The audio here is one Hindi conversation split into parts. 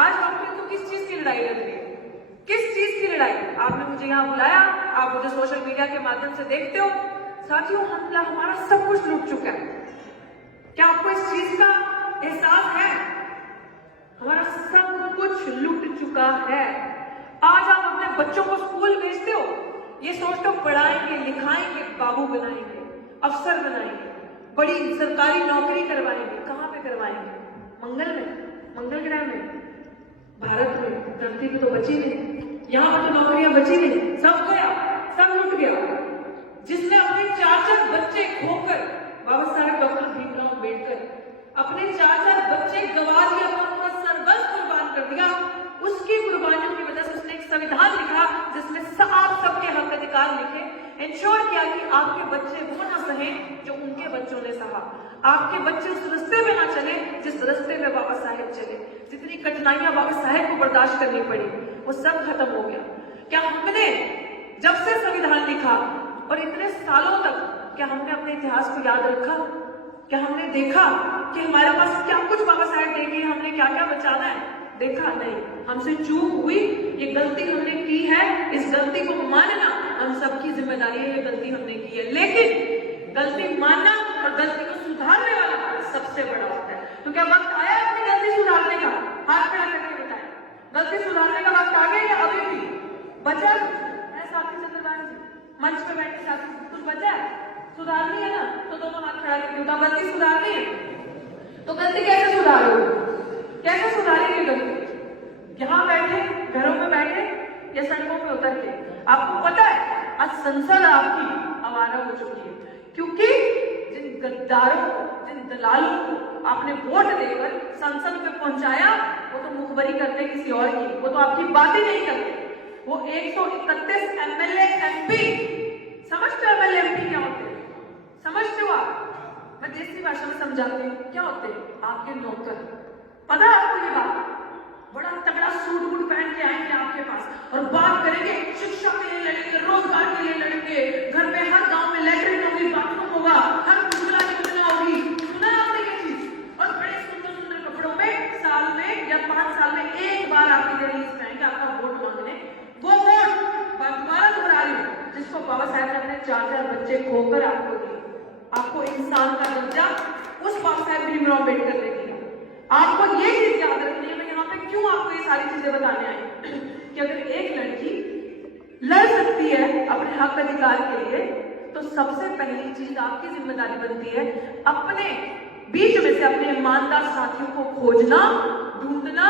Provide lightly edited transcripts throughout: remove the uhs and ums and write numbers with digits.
आज नौकरी तो किस चीज की लड़ाई लड़ रही है? किस चीज की लड़ाई? आपने मुझे यहाँ बुलाया, आप मुझे सोशल मीडिया के माध्यम से देखते हो। साथियों, हमारा सब कुछ लूट चुका है। क्या आपको इस चीज का एहसास है? हमारा सब कुछ लूट चुका है। आज आप अपने बच्चों को स्कूल भेजते हो, ये सोचते हो पढ़ाएंगे, लिखाएंगे, बाबू बनाएंगे, अफसर बनाएंगे, बड़ी सरकारी नौकरी करवाएंगे। कहाँ पे करवाएंगे? मंगल में, मंगल ग्रह में, भारत में, धरती पे तो बची नहीं। यहाँ पर तो नौकरियां बची नहीं, सब गया, सब लूट गया। जिसने अपने 4 बच्चे खोकर, बाबा साहेब डॉक्टर भीमराव अम्बेडकर अपने 4 बच्चे गवा दिया, अपना सर्वस्व कुर्बान कर दिया। उसकी कुर्बानियों की वजह से उसने एक संविधान लिखा जिसमें आप सबके हक अधिकार लिखे, इंश्योर किया कि आपके बच्चे वो ना सहे जो उनके बच्चों ने सहा, आपके बच्चे उस रास्ते में ना चले जिस रास्ते में बाबा साहेब चले। जितनी कठिनाइयां बाबा साहेब को बर्दाश्त करनी पड़ी वो सब खत्म हो गया। क्या हमने जब से संविधान लिखा और इतने सालों तक क्या हमने अपने इतिहास को याद रखा? क्या हमने देखा कि हमारे पास क्या कुछ बाबा साहेब देंगे, हमने क्या क्या बचाना है? देखा नहीं। हमसे चूक हुई, ये गलती हमने की है, इस गलती को मानना हम सबकी जिम्मेदारी है। ये गलती हमने की है, लेकिन गलती मानना और गलती को सुधारने वाला सबसे बड़ा होता है। तो क्या वक्त आया अपनी गलती सुधारने का? हाथ खड़ा करके बताएं, गलती सुधारने का वक्त आ गया या अभी भी बचा है? साथी चंद्रबान जी, मंच पे बैठे साथी, कुछ बचा है? सुधारनी है ना? तो दोनों हाथ खड़ा करके बताओ, गलती सुधारनी है तो गलती कैसे सुधारोगे? कैसे सुधारेंगे गलती? यहाँ बैठे, घरों में बैठे या सड़कों पे उतर के? आपको पता है आज संसद आपकी आवारा हो चुकी है, क्योंकि जिन गद्दारों को, जिन दलालों को आपने वोट देकर संसद में पहुंचाया वो तो मुखबरी करते किसी और की, वो तो आपकी बात ही नहीं करते। वो 131 एमएलए एमपी, समझते हो एमएलए एमपी क्या होते हैं? समझते हो आप? मैं देसी भाषा में समझाती हूँ, क्या होते हैं? आपके नौकर। पता है आपको ये बात? बड़ा तगड़ा सूट बूट पहन के आएंगे आपके पास और बात करेंगे, शिक्षा के लिए लड़ेंगे, रोजगार के लिए लड़ेंगे, घर में हर गांव में लैट्रिन होगी, बाथरूम होगा, हर उज्ज्वला योजना होगी। सुना है आपने ये चीज? और बड़े सुंदर सुंदर कपड़ों में साल में या 5 साल में एक बार आपकी रिलीज पाएंगे आपका वोट मांगने। वो वोट दोबारा दोहरा रही हूँ जिसको बाबा साहेब ने अपने 4 बच्चे खोकर आपको दिए। आपको इंसान का दर्जा उस बाबा साहेब भीमराव अम्बेडकर ने दिया। आपको ये चीज याद रखनी है। मैं यहाँ पे क्यों आपको ये सारी चीजें बताने आई कि अगर एक लड़की लड़ सकती है अपने हक अधिकार के लिए तो सबसे पहली चीज आपकी जिम्मेदारी बनती है अपने बीच में से अपने ईमानदार साथियों को खोजना, ढूंढना,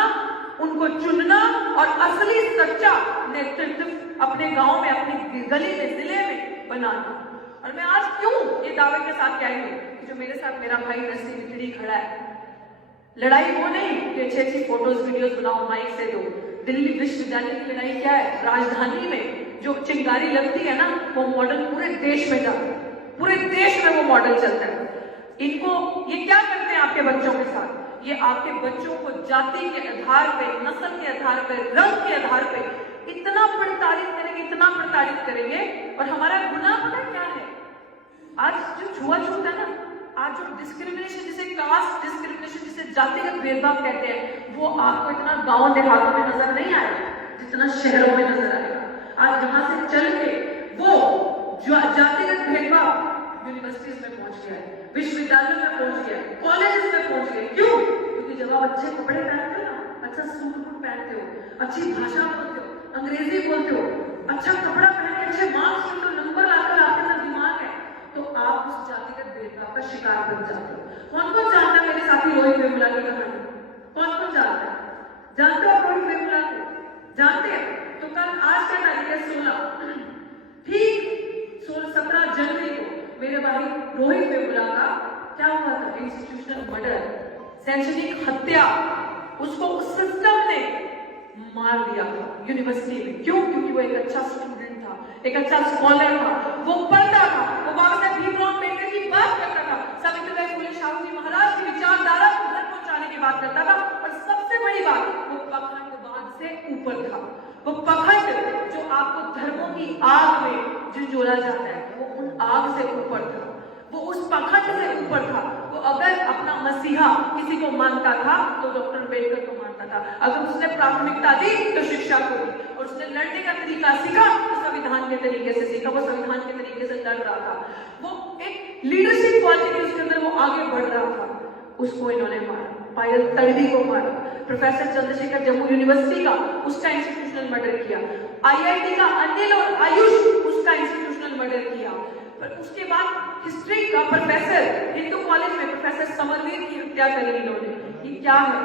उनको चुनना और असली सच्चा नेतृत्व अपने गांव में, अपनी गली में, जिले में बनाना। और मैं आज क्यों ये दावे के साथ कह रही हूँ कि जो मेरे साथ मेरा भाई नरसिंह बिखड़ी खड़ा है, लड़ाई वो नहीं कि अच्छी फोटोज वीडियोस बनाओ, माइक से दो। दिल्ली विश्वविद्यालय की लड़ाई क्या है? राजधानी में जो चिंगारी लगती है ना, वो मॉडल पूरे देश में जाता है, पूरे देश में वो मॉडल चलता है। इनको ये क्या करते हैं आपके बच्चों के साथ? ये आपके बच्चों को जाति के आधार पे, नस्ल के आधार पे, रंग के आधार पे इतना प्रताड़ित करेंगे, इतना प्रताड़ित करेंगे। और हमारा गुनाह पता क्या है? आज जो छुआछूत है ना, आज जो डिस्क्रिमिनेशन, जिसे कास्ट डिस्क्रिमिनेशन, जिसे जातिगत भेदभाव कहते हैं, वो आपको इतना गांव देहातों में नजर नहीं आएगा जितना शहरों में नजर आएगा। आज यहाँ से चल के वो जो जातिगत भेदभाव यूनिवर्सिटीज में पहुंच गया है, विश्वविद्यालयों में पहुंच गया है, कॉलेजेस में पहुंच गया। क्यों? क्योंकि जब आप अच्छे कपड़े पहनते हो ना, अच्छा सूट बूट पहनते हो, अच्छी भाषा बोलते हो, अंग्रेजी बोलते हो, अच्छा कपड़ा पहन के अच्छे मार्क्स तो नंबर लाकर आपके अंदर दिमाग है, तो आप उस जातिगत भेदभाव का शिकार बन जाते हो। कौन कौन जानता है मेरे साथी रोहित वेमुला की कहानी? कौन कौन जानता है? जानते हो रोहित वेमुला को? जानते हैं? तो कल आज का तारीख है 16, ठीक 17 जनवरी को मेरे भाई रोहित वेमुला का क्या हुआ था? इंस्टीट्यूशनल मर्डर, शैक्षणिक हत्या। उसको उस सिस्टम ने मार दिया था यूनिवर्सिटी में। क्यों? क्योंकि वो एक अच्छा स्टूडेंट था, एक अच्छा स्कॉलर था, वो पढ़ता था, वो बाबा साहेब भीमराव अम्बेडकर की बात करता था, सावित्रीबाई फुले शाहू जी महाराज की विचारधारा को घर पहुंचाने की बात करता था। और सबसे बड़ी बात, वो पखंडवाद से ऊपर था। वो पखंड जो आपको धर्मों की आग में झुंझोला जाता है, वो उन आग से ऊपर था, वो उस पखंड से ऊपर था। वो अगर अपना मसीहा किसी को मानता था तो डॉक्टर अम्बेडकर को मानता था, अगर उसने प्राथमिकता दी तो शिक्षा को दी, और उसने लड़ने का तरीका सीखा तो संविधान के तरीके से सीखा, वो संविधान के तरीके से लड़ रहा था, वो एक लीडरशिप क्वालिटी थी उसके अंदर, वो आगे बढ़ रहा था, उसको इन्होंने मारा, पायल तलवी को मारा, प्रोफेसर चंद्रशेखर जम्मू यूनिवर्सिटी का उसका इंस्टीट्यूशनल मर्डर किया, IIT का अनिल और आयुष उसका इंस्टीट्यूशनल मर्डर किया, पर उसके बाद हिस्ट्री का प्रोफेसर हिंदू कॉलेज में प्रोफेसर समरवीर की हत्या करी इन्होंने। ये क्या है?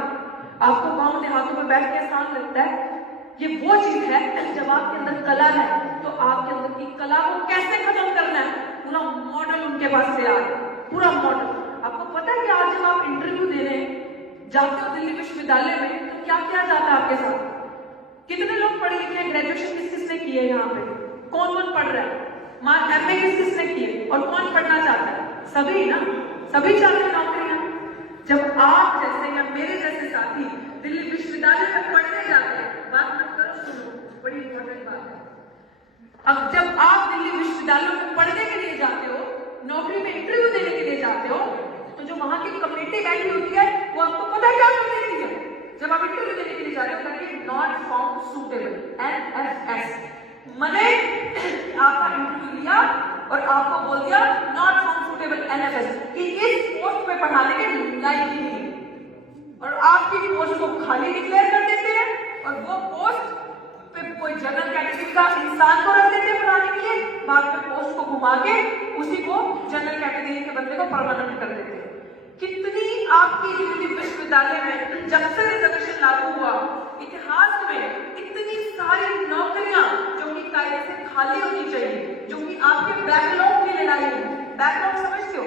आपको गांव देहातों में बैठ के आसान लगता है, ये वो चीज है जब आपके अंदर कला है तो आपके अंदर की कला को कैसे खत्म करना है, पूरा मॉडल उनके पास से आया, पूरा मॉडल। आपको पता है कि आज जब आप इंटरव्यू दे रहे हैं, जाते हो दिल्ली विश्वविद्यालय में, तो क्या किया जाता है आपके साथ? कितने लोग पढ़े लिखे हैं? ग्रेजुएशन किस किसने की है यहाँ पे? कौन कौन पढ़ रहा है? MA किस किसने की है? और कौन पढ़ना चाहता है? सभी ना, सभी चाहते हैं नौकरियां। जब आप जैसे या मेरे जैसे साथी दिल्ली विश्वविद्यालय में पढ़ने जाते हैं, बात मत करो, सुनो, बड़ी इंपॉर्टेंट बात है। अब जब आप दिल्ली विश्वविद्यालय में पढ़ने के लिए जाते हो, नौकरी में इंटरव्यू देने के लिए जाते हो, तो जो वहां की कम्युनिटी बैठी होती है वो आपको पता क्या देती है? जब आप इंटरव्यू देने के लिए जा रहे हो, नॉट फाउंड सूटेबल, NFS, मैंने आपका इंटरव्यू लिया और आपको बोल दिया नॉट फाउंड सूटेबल NFS, कि इस पोस्ट पे पढ़ाने के लायक ही नहीं, और आपकी पोस्ट को खाली डिक्लेयर कर देते हैं, और वो पोस्ट पे कोई जनरल कैटेगरी का इंसान को रख देते हैं पढ़ाने के लिए, बाद में पोस्ट को घुमा के उसी को जनरल कैटेगरी के बंदे को परमानेंट कर देते हैं। कितनी आपकी दिल्ली विश्वविद्यालय में जब से रिजर्वेशन लागू हुआ, इतिहास में इतनी सारी नौकरियां जो कि कायदे से खाली होनी चाहिए, जो कि आपके बैकलॉग की लड़ाई है, बैकलॉग समझते हो,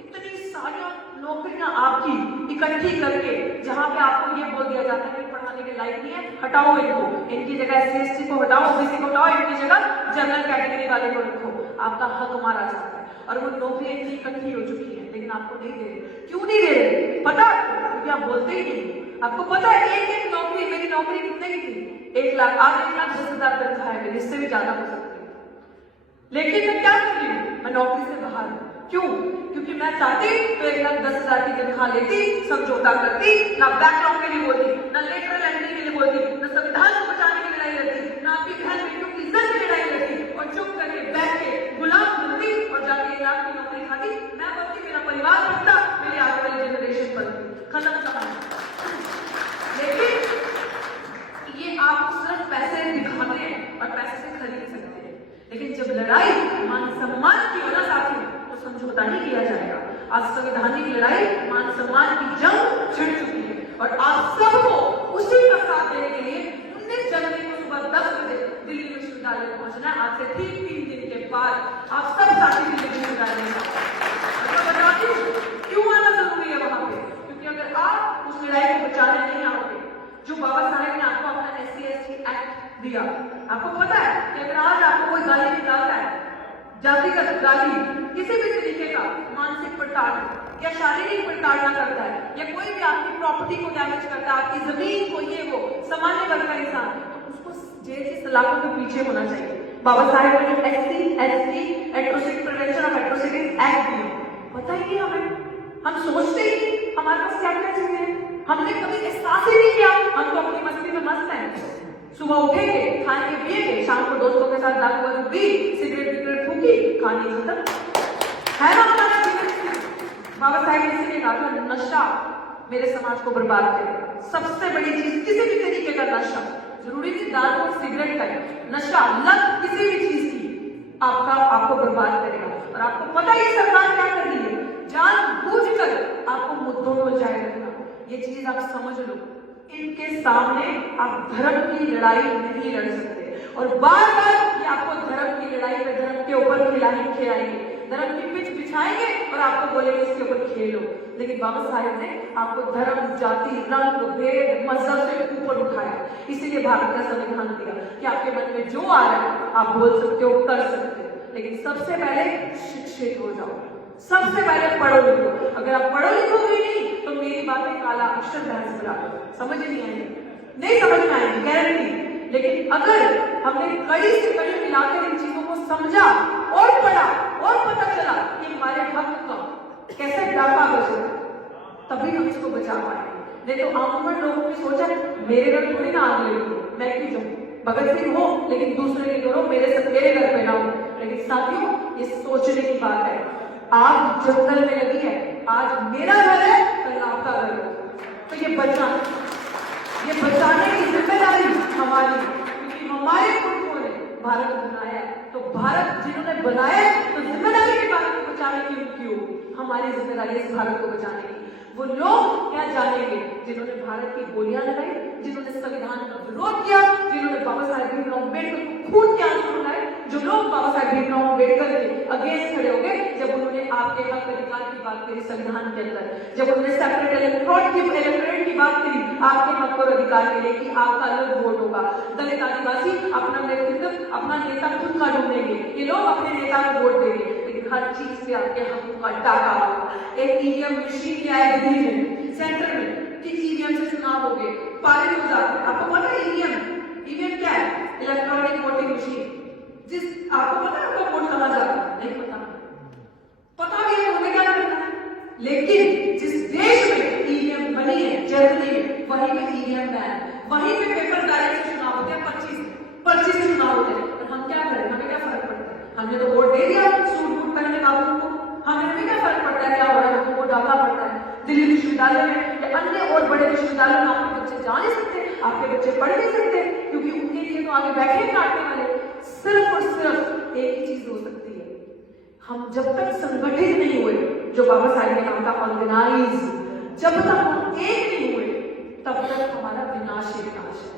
इतनी सारी नौकरियां आपकी इकट्ठी करके, जहां पे आपको ये बोल दिया जाता है कि पढ़ाने के लायक नहीं है, हटाओ इनको, इनकी जगह SC/ST को हटाओ, OBC को हटाओ, इनकी जगह जनरल कैटेगरी वाले को रखो, आपका हक मारा जाता है, और वो नौकरी इतनी इकट्ठी हो चुकी है, लेकिन आपको नहीं दे रहे। क्यों नहीं दे रहे? पता? क्योंकि आप बोलते ही नहीं। आपको पता है एक नौकरी, मेरी नौकरी कितने की थी? 1 लाख, आज 1,10,000 तनख्वाह है मेरी, इससे भी ज्यादा हो सकती है, लेकिन मैं क्या कर रही हूँ? मैं नौकरी से बाहर हूँ। क्यों? क्योंकि मैं चाहती तो 1,10,000 की तनख्वाह लेती, समझौता करती, ना बैकलॉग के लिए बोलती, ना लेटरल एंट्री के लिए बोलती, ना संविधान को बचाने की लड़ाई लड़ती, ना आपकी बहन बेटियों की इज्जत की लड़ाई लड़ती, और चुप करके बैठ के गुलाम बनती और जाके 1 लाख की नौकरी खाती, मैं बनती, मेरा परिवार बनता, मेरी आने वाली जनरेशन बनती, खत्म कहानी। लेकिन ये आप सिर्फ पैसे दिखाते हैं और पैसे से खरीद सकते हैं, लेकिन जब लड़ाई मान सम्मान की हो ना साथी, तो समझौता नहीं किया जाएगा। आज संवैधानिक लड़ाई, मान सम्मान की जंग छिड़ चुकी है, और आप सबको उसी का साथ देने के लिए 19 जनवरी को सुबह 10 बजे दिल्ली विश्वविद्यालय पहुंचना है। आज से ठीक 3 दिन के बाद आप सब साथी दिल्ली विश्वविद्यालय में बताती हूँ क्यों आना जरूरी है वहां पे, क्योंकि अगर आप उस लड़ाई को बचाने नहीं आओगे, जो बाबा साहेब ने आपको अपना SC/ST एक्ट दिया, आपको पता है कि अगर आज आपको कोई गाली निकालता है, जातिगत गाली, किसी भी तरीके का मानसिक प्रताड़ना या शारीरिक प्रताड़ना करता है, या कोई भी आपकी प्रॉपर्टी को डैमेज करता है, आपकी जमीन को, ये वो सामान्य वर्ग का इंसान, तो उसको जेल की सलाखों के पीछे होना चाहिए। बाबा साहेब ने जो SC/ST atrocity prevention of atrocities act दिया, पता ही नहीं हमें, हम सोचते ही हमारे पास क्या क्या चीजें, हमने कभी एहसास ही नहीं किया, हम तो अपनी मस्ती में मस्त हैं। सुबह उठेंगे, खाएंगे पिएंगे, शाम को दोस्तों के साथ दारू पी, सिगरेट फूकी, कहानी खत्म है ना हमारा जीवन। बाबा साहेब ने इसलिए कहा था नशा मेरे समाज को बर्बाद करेगा। सबसे बड़ी चीज किसी भी तरीके का नशा, जरूरी नहीं दारू और सिगरेट का, नशा लत किसी भी चीज की आपको बर्बाद करेगा। और आपको पता है सरकार क्या कर रही है, जानबूझकर आपको मुद्दों को जाए रखना। ये चीज आप समझ लो, इनके सामने आप धर्म की लड़ाई नहीं लड़ सकते, और बार बार ये आपको धर्म की लड़ाई पे धर्म के ऊपर खिलाएंगे, धर्म की पिच बिछाएंगे और आपको बोलेंगे इसके ऊपर खेलो। लेकिन बाबा साहेब ने आपको धर्म, जाति, रंग, भेद, मजहब से ऊपर उठाया, इसीलिए भारत का संविधान दिया कि आपके मन में जो आ रहा है आप बोल सकते हो, कर सकते हो, लेकिन सबसे पहले शिक्षित हो जाओ, सबसे पहले पढ़ो लिखो। अगर आप पढ़ो लिखोगे नहीं तो मेरी बातें काला अक्षर भैंस बराबर, समझ नहीं आएगी, नहीं समझ में आएगी गारंटी। लेकिन अगर हमने कड़ी से कड़ी मिलाकर इन चीजों को समझा और पढ़ा और पता चला कि हमारे हक का, कैसे डाका बचे, तभी हम इसको बचा पाएंगे। नहीं तो आमूमन लोगों की सोच है मेरे घर थोड़ी ना आग लगी, मैं क्यों जाऊं, भगत सिंह हो लेकिन दूसरे के करो, मेरे घर पे ना हो। लेकिन साथियों ये सोचने की बात है, आग जंगल में लगी है, आज मेरा घर है कल आपका घर है, तो ये बचाने की जिम्मेदारी हमारी, क्योंकि हमारे पुरखों ने भारत बनाया है, तो भारत जिन्होंने बनाया तो जिम्मेदारी की भारत को बचाने की उनकी होगी, हमारी जिम्मेदारी इस भारत को बचाने की। वो लोग क्या जानेंगे जिन्होंने भारत की गोलियां लगाई, जिन्होंने संविधान का विरोध किया, जिन्होंने बाबा साहेब भीमराव अम्बेडकर को खून के आंसू रुलाए, जो लोग बाबा साहेब भीमराव अम्बेडकर के अगेंस्ट खड़े हो गए जब उन्होंने आपके हक अधिकार की बात करी संविधान के अंदर, जब उन्होंने सेपरेट इलेक्टोरेट की बात करी आपके हक और अधिकार के लिए कि आपका अलग वोट होगा, दलित आदिवासी अपना नेतृत्व अपना नेता खुद का ढूंढेंगे, ये लोग अपने नेता को वोट देंगे, लेकिन हर चीज से आपके हकों का डाका होगा। एक ईवीएम मशीन लिया है दिल्ली में सेंटर में कि ईवीएम से चुनाव हो गए, पारित हो जाते हैं। आपको पता है ईवीएम क्या है? Electronic voting machine. जिस आपको पता है आपका वोट कहां जाता है? नहीं पता भी है हमें क्या करना है, लेकिन जिस देश में ईवीएम बनी है जर्मनी में, वहीं पे ईवीएम बैन है, वहीं पे पेपर बैलेट से चुनाव होते हैं, 25 चुनाव होते हैं। और हम क्या करें, हमें क्या फर्क पड़ता है? हमने तो वोट दे दिया सूट बूट पहनने बाबू को, हमें क्या फर्क पड़ता है क्या हो रहा है, हमको डालना पड़ता है। दिल्ली विश्वविद्यालय में या अन्य और बड़े विश्वविद्यालयों में आपके बच्चे जा नहीं सकते, आपके बच्चे पढ़ नहीं सकते, क्योंकि उनके लिए तो आगे बैठे काटने वाले। सिर्फ और सिर्फ एक ही चीज हो सकती है, हम जब तक संगठित नहीं हुए, जो बाबा साहेब ने कहा था ऑर्गेनाइज, जब तक हम एक नहीं हुए तब तक हमारा विनाश ही विनाश है।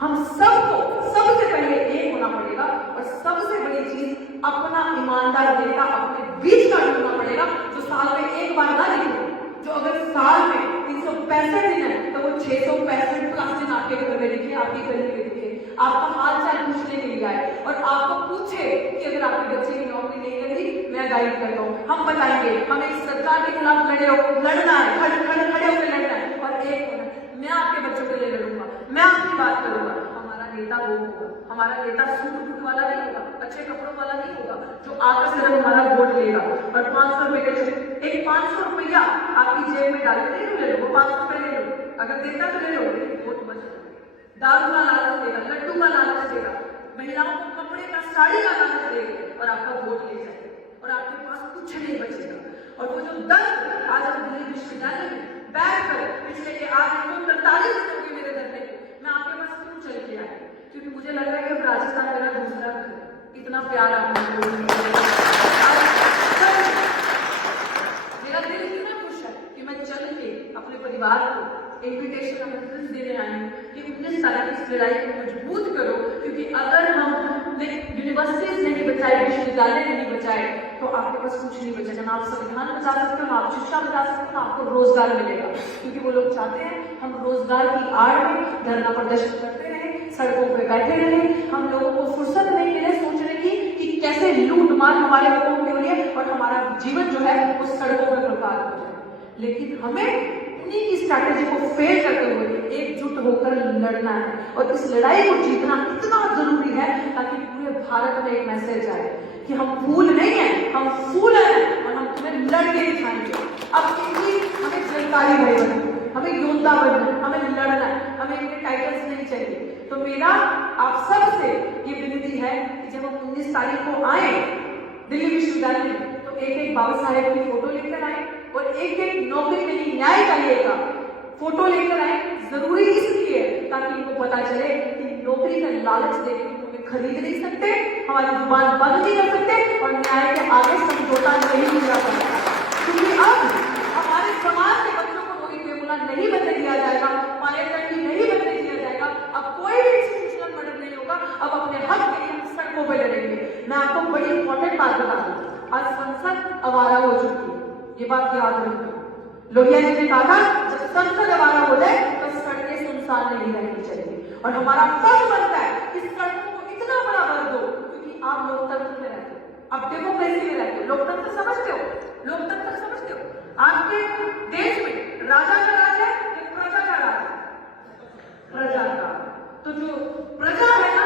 हम सबको सबसे पहले एक होना पड़ेगा, और सबसे बड़ी चीज अपना ईमानदार नेता अपने बीच का ढूंढना पड़ेगा, जो साल में एक बार ना निकले, जो अगर साल में 365 दिन है तो वो 665 प्लस दिन आपके घर में दिखे, आपकी गली में दिखे, आपका हाल चाल पूछने के लिए आए और आपको पूछे कि अगर आपके बच्चे की नौकरी नहीं लग रही, मैं गाइड करता हूँ, हम बताएंगे, हमें इस सरकार के खिलाफ लड़ना है, खड़े होकर लड़ना है और एक होना, मैं आपके बच्चों के लिए लड़ूंगा, मैं आपकी बात करूंगा। हमारा नेता वो होगा, हमारा नेता सूट बूट वाला नहीं होगा, अच्छे कपड़ों वाला नहीं होगा, जो आकर सिर्फ हमारा वोट लेगा और 500 रुपए के एक 500 रुपया आपकी जेब में डाल के ले लो, वो 500 रुपए ले लो, अगर देता तो ले लो, वोट बच जाएगा। दारू का लालच देगा, लड्डू का लालच देगा, महिलाओं को कपड़े का साड़ी का लालच देगा और आपका वोट ले जाएगा और आपके पास कुछ नहीं बचेगा। और वो जो 10 आज हम दिल्ली विश्वविद्यालय में बैठ कर पिछले के आज 143 दिन हो गए मेरे घर में, मैं आपके पास क्यों चल के आई? क्योंकि मुझे लग रहा है कि राजस्थान मेरा दूसरा घर, इतना प्यार आपने मेरा दिल इतना खुश है कि मैं चल के अपने परिवार को इन्विटेशन आमंत्रण देने आई हूँ कि 19 तारीख की इस लड़ाई को मजबूत करो, क्योंकि अगर हम यूनिवर्सिटीज नहीं बचाए, विश्वविद्यालय नहीं बचाए, तो आपके पास कुछ नहीं बचेगा। ना आप संविधान बचा सकते हो, ना आप शिक्षा बचा सकते हो, ना आपको रोजगार मिलेगा, क्योंकि वो लोग चाहते हैं हम रोजगार की आड़ में धरना प्रदर्शन करते रहे, सड़कों पर बैठे रहे, हम लोगों को फुर्सत नहीं मिले सोचने की कि कैसे लूट मार हमारे लोगों के लिए और हमारा जीवन जो है वो सड़कों पर बर्बाद हो जाए। लेकिन हमें उन्हीं की स्ट्रैटेजी को फेल करते हुए एकजुट होकर लड़ना है, और इस लड़ाई को जीतना इतना जरूरी है ताकि पूरे भारत में एक मैसेज आए कि हम फूल नहीं हैं, हम फूल हैं और हम तुम्हें लड़के दिखाएंगे। अब इनकी हमें जनकारी नहीं बननी, हमें योद्धा बनना है, हमें लड़ना है, हमें इनके टाइटल्स नहीं चाहिए। तो मेरा आप सबसे ये विनती है कि जब हम 19 तारीख को आए दिल्ली विश्वविद्यालय में, तो एक बाबा साहेब की फोटो लेकर आए और एक नौकरी के लिए न्याय चाहिए का फोटो लेकर आए। जरूरी इसलिए ताकि इनको पता चले कि नौकरी का लालच देने को तुम्हें खरीद नहीं सकते, हमारी जुबान बंद नहीं कर सकते और न्याय के आगे समझौता नहीं किया सकता। क्योंकि अब हमारे समाज के बच्चों को रोहित वेमुला नहीं बनने दिया जाएगा, पायलट नहीं बनने दिया जाएगा, अब कोई भी इंस्टीट्यूशनल मर्डर नहीं होगा, अब अपने हक के लिए हम सड़कों पर लड़ेंगे। मैं आपको बड़ी इंपॉर्टेंट बात बता दूं, आज संसद आवारा हो चुकी है, ये बात याद रखिए। लोहिया जी ने कहा था जब संसद आवारा हो जाए तो सड़कें सुनसान नहीं रहनी चाहिए, और हमारा फर्ज बनता है कि सड़कों को इतना बड़ा भर दो, क्योंकि आप लोकतंत्र में रहते हो, आप डेमोक्रेसी में रहते हो, लोकतंत्र समझते हो, लोकतंत्र समझते हो। आपके देश में राजा का राज है या प्रजा का राज है? प्रजा का। तो जो प्रजा है ना,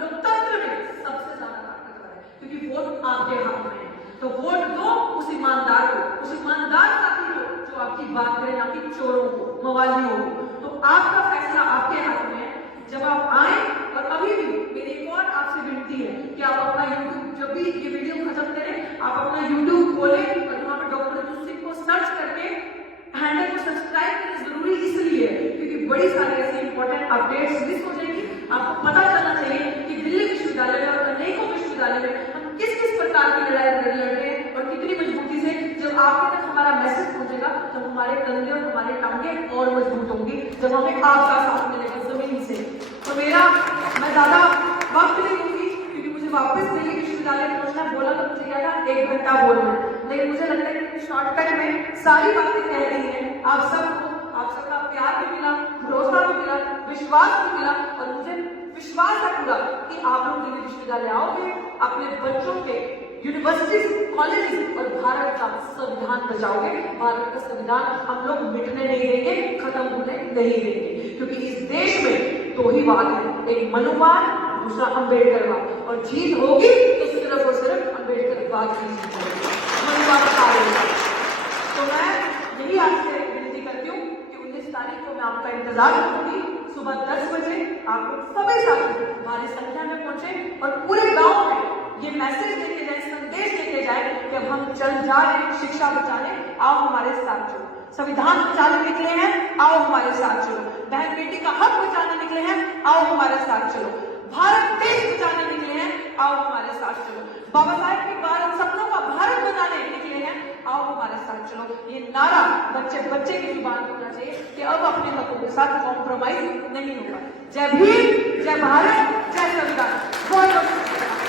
लोकतंत्र में सबसे ज्यादा ताकतवर है, क्योंकि वोट आपके हाथ में है। तो वोट दो उस ईमानदार को, उस ईमानदार आपका फैसला आपके हाथ में है। जब आप आए, और अभी भी मेरी एक और आपसे विनती है कि आप अपना यूट्यूब, जब भी ये वीडियो खत्म करें, आप अपना यूट्यूब खोलें और वहां पर डॉक्टर ऋतु सिंह को सर्च करके हैंडल को सब्सक्राइब करना जरूरी इसलिए क्योंकि बड़ी सारी ऐसी इंपॉर्टेंट अपडेट्स मिस हो जाएगी। आपको पता चलना चाहिए कि दिल्ली विश्वविद्यालय में और अनेकों विश्वविद्यालय में हम किस किस प्रकार की लड़ाई लड़ रहे हैं और कितनी मजबूती से। जब आपके तक हमारा मैसेज पहुंचेगा तो हमारे कंधे और हमारे टांगे और मजबूत होंगी, जब हमें आपका साथ मिलेगा जमीन से। तो मैं ज्यादा वक्त नहीं दूंगी क्योंकि मुझे वापस दिल्ली विश्वविद्यालय पहुंचना, बोला तो मुझे क्या था 1 घंटा बोलना, लेकिन मुझे लगता है कि शॉर्टकट में सारी बातें कह रही है। आप सबका प्यार भी मिला, भरोसा भी मिला, विश्वास भी मिला, और मुझे विश्वास है पूरा कि आप लोग दिल्ली विश्वविद्यालय आओगे, अपने बच्चों के यूनिवर्सिटीज, कॉलेजेस और भारत का संविधान बचाओगे। भारत का संविधान हम लोग मिटने नहीं देंगे, खत्म होने नहीं देंगे, क्योंकि इस देश में दो ही वाद है, एक मनुवाद, दूसरा अम्बेडकरवाद, और जीत होगी तो सिर्फ और सिर्फ अम्बेडकरवाद की जीत होगी, मनुवाद हारेगा। तो मैं यही आपसे विनती करती हूँ कि 19 तारीख को मैं आपका इंतजार करूंगी। सुबह 10 बजे आप लोग सभी साथी हमारी संख्या में पहुंचे और पूरे गांव में ये मैसेज देके जाए, संदेश देके जाए कि अब हम चल जा रहे हैं शिक्षा बचाने, आओ हमारे साथ चलो। संविधान बचाने निकले हैं, आओ हमारे साथ चलो। बहन बेटी का हक बचाने निकले हैं, आओ हमारे साथ चलो। भारत देश बचाने निकले हैं, आओ हमारे साथ चलो। बाबा साहेब के भारत सपनों का भारत बनाने निकले हैं, आओ हमारे साथ चलो। ये नारा बच्चे बच्चे की जुबान होना चाहिए कि अब अपने हकों के साथ कॉम्प्रोमाइज नहीं होगा। जय भीम, जय भारत, जय संविधान। बहुत बहुत